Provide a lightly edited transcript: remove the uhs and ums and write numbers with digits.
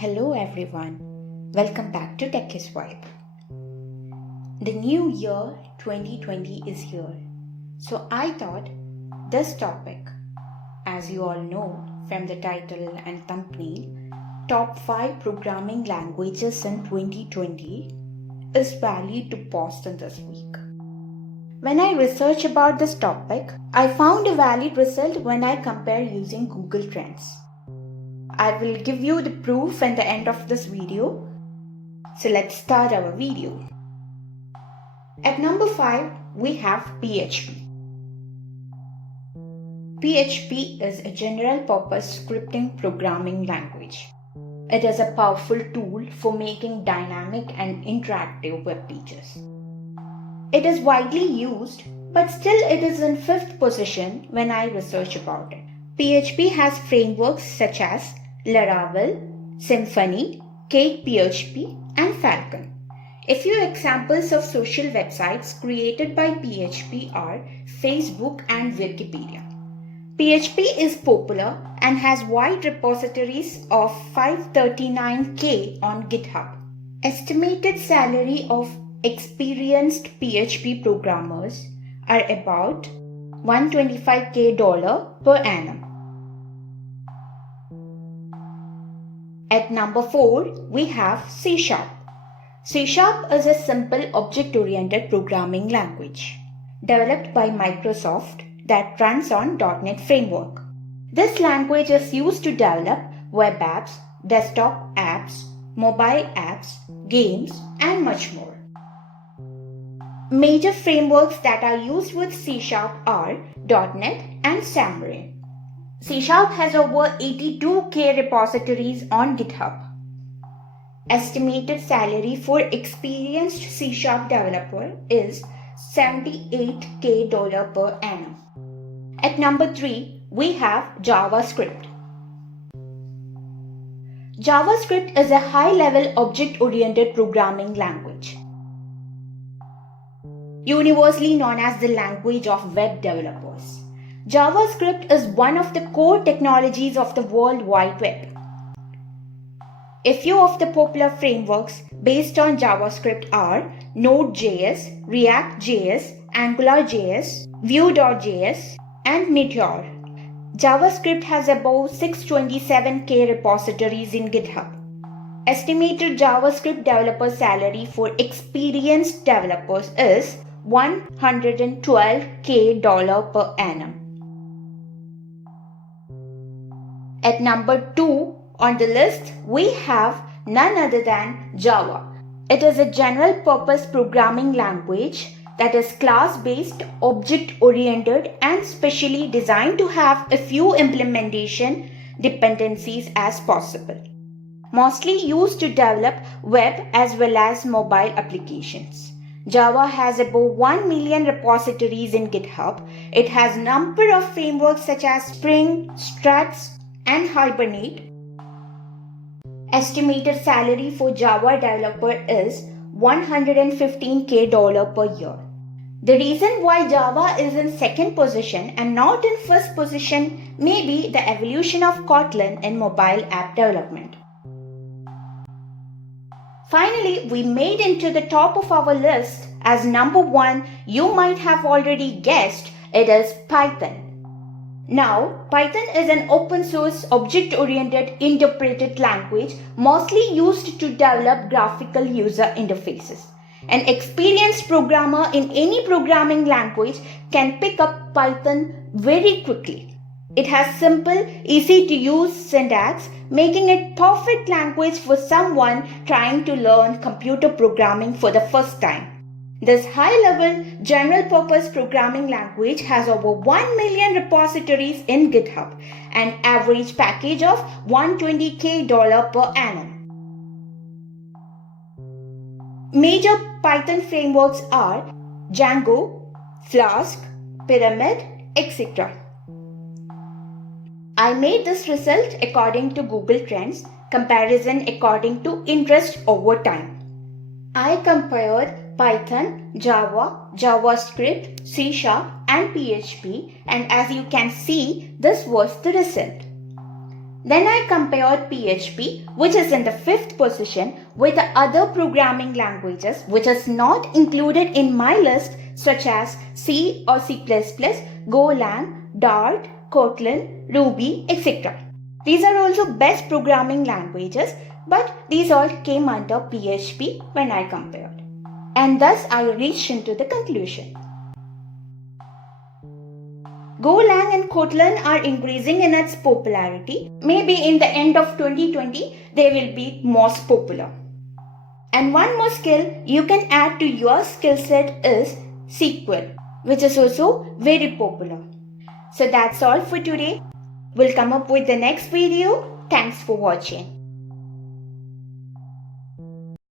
Hello everyone, welcome back to TechizVibe. The new year 2020 is here, so I thought this topic, as you all know from the title and thumbnail, Top 5 Programming Languages in 2020, is valid to post in this week. When I researched about this topic, I found a valid result when I compare using Google Trends. I will give you the proof at the end of this video. So let's start our video. At number 5, we have PHP. PHP is a general purpose scripting programming language. It is a powerful tool for making dynamic and interactive web pages. It is widely used, but still it is in 5th position when I research about it. PHP has frameworks such as Laravel, Symfony, CakePHP, and Falcon. A few examples of social websites created by PHP are Facebook and Wikipedia. PHP is popular and has wide repositories of 539K on GitHub. Estimated salary of experienced PHP programmers are about $125K per annum. At number 4, we have C#. C# is a simple object-oriented programming language developed by Microsoft that runs on .NET framework. This language is used to develop web apps, desktop apps, mobile apps, games, and much more. Major frameworks that are used with C# are .NET and Xamarin. C# has over 82K repositories on GitHub. Estimated salary for experienced C# developer is $78K per annum. At number 3, we have JavaScript. JavaScript is a high-level object-oriented programming language, universally known as the language of web developers. JavaScript is one of the core technologies of the World Wide Web. A few of the popular frameworks based on JavaScript are Node.js, React.js, AngularJS, Vue.js, and Meteor. JavaScript has above 627K repositories in GitHub. Estimated JavaScript developer salary for experienced developers is $112K per annum. At number 2 on the list, we have none other than Java. It is a general purpose programming language that is class-based, object-oriented, and specially designed to have a few implementation dependencies as possible. Mostly used to develop web as well as mobile applications. Java has about 1 million repositories in GitHub. It has a number of frameworks such as Spring, Struts, and Hibernate. Estimated salary for Java developer is $115K per year. The reason why Java is in 2nd position and not in 1st position may be the evolution of Kotlin in mobile app development. Finally, we made into the top of our list as number 1, you might have already guessed, it is Python. Now, Python is an open source object-oriented interpreted language mostly used to develop graphical user interfaces. An experienced programmer in any programming language can pick up Python very quickly. It has simple, easy to use syntax, making it perfect language for someone trying to learn computer programming for the first time. This high-level, general-purpose programming language has over 1 million repositories in GitHub, an average package of $120K per annum. Major Python frameworks are Django, Flask, Pyramid, etc. I made this result according to Google Trends, comparison according to interest over time. I compared Python, Java, JavaScript, C# and PHP, and as you can see, this was the result. Then I compared PHP, which is in the 5th position, with the other programming languages which is not included in my list, such as C or C++, Golang, Dart, Kotlin, Ruby, etc. These are also best programming languages, but these all came under PHP when I compared. And thus I reached into the conclusion. Golang and Kotlin are increasing in its popularity. Maybe in the end of 2020, they will be most popular. And one more skill you can add to your skill set is SQL, which is also very popular. So that's all for today. We'll come up with the next video. Thanks for watching.